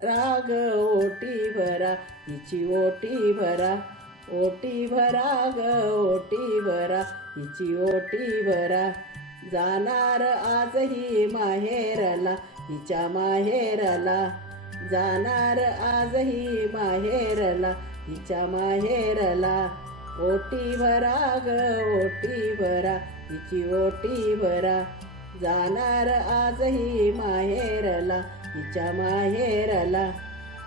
राग ओटी भरा हिची ओटी भरा, ओटी भरा ग ओटी भरा हिची ओटी भरा. जाणार आजही माहेरला हिच्या माहेरला, जाणार आजही माहेरला हिच्या माहेरला. ओटी भरा ग ओटी भरा हिची ओटी भरा, जाणार आजही माहेरला हिच्या माहेरला.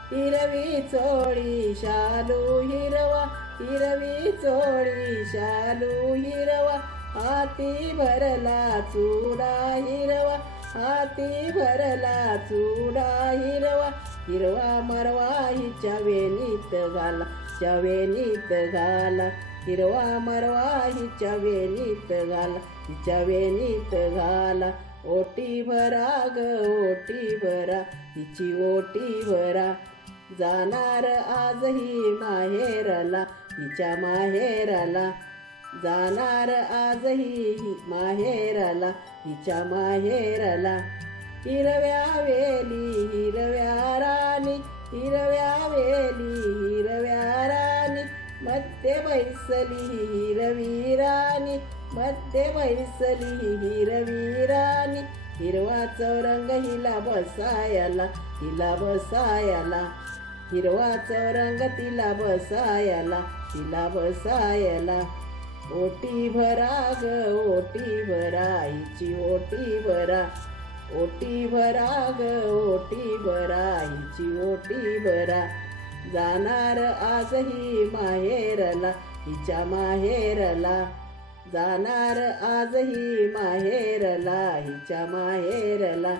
हिरवी चोळी शालू हिरवा, हिरवी चोळी शालू हिरवा, हाती भरला चुडा हिरवा, हाती भरला चुडा हिरवा. हिरवा मरवा हिच्या वेणीत घाला, हिच्या वेणीत घाला, हिरवा मरवा हिच्या वेणीत घाला, हिच्या वेणीत घाला. ओटी भरा ग ओटी भरा हिची ओटी भरा, जाणार आजही माहेरला हिच्या माहेरला, जाणार आजही माहेरला हिच्या माहेरला. हिरव्या वेली हिरव्या राणी, हिरव्या वेली हिरव्या राणी, मध्ये बैसली हिरवी राणी, मध्ये बैसली हिरवी राणी. हिरवा चौरंग हिला बसायला, हिला बसायला, हिरवा चौरंग तिला बसायला, तिला बसायला. ओटी भरा ग ओटी भरा हिची ओटी भरा, ओटी भरा ग ओटी भरा हिची ओटी भरा. जाणार आजही माहेरला हिच्या माहेरला, जाणार आजही माहेरला हिच्या माहेरला.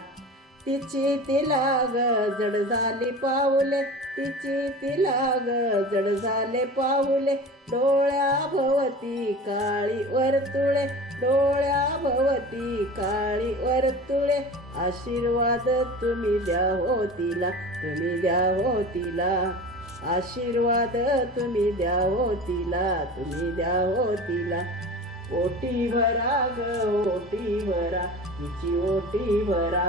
तिची तिला ग जड झाली पाऊले, तिची तिला ग जड झाले पाऊले. डोळ्या भवती काळी वर्तुळे, डोळ्या भवती काळी वर्तुळे. आशीर्वाद तुम्ही द्या हो तिला, तुम्ही द्या हो तिला, आशीर्वाद तुम्ही द्या हो तिला, तुम्ही द्या हो तिला. ओटी भरा ग ओटी भरा हिची ओटी भरा,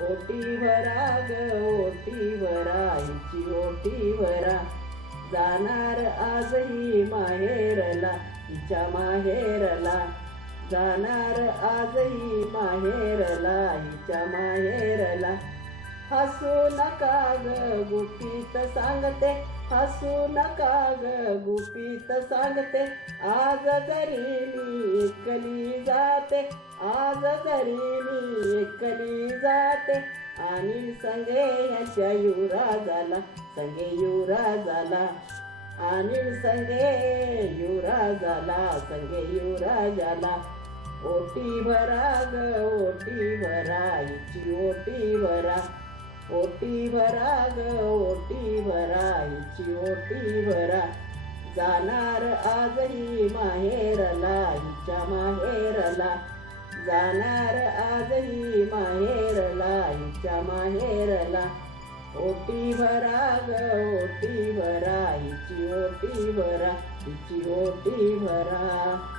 ओटी भरा ग ओटी भरा हिची ओटी भरा. जाणार आजही माहेरला हिच्या माहेरला, जाणार आजही माहेरला हिच्या माहेरला. हसू नका ग गुपित सांगते, हसू नका ग गुपित सांगते. आज जरी मी एकली जाते, आज जरी मी एकली जाते. आणि संगे ह्याच्या युवराजाला, संगे युवराजाला, आणि संगे युवराजाला, संगे युवराजाला. ओटी भरा ग ओटी भरा हिची ओटी भरा, ओटी भरा ग ओटी भरा हिची ओटी भरा. जाणार आजही माहेरला हिच्या माहेरला, जाणार आजही माहेरला हिच्या माहेरला. ओटी भरा ग ओटी भरा हिची ओटी भरा, हिची ओटी भरा.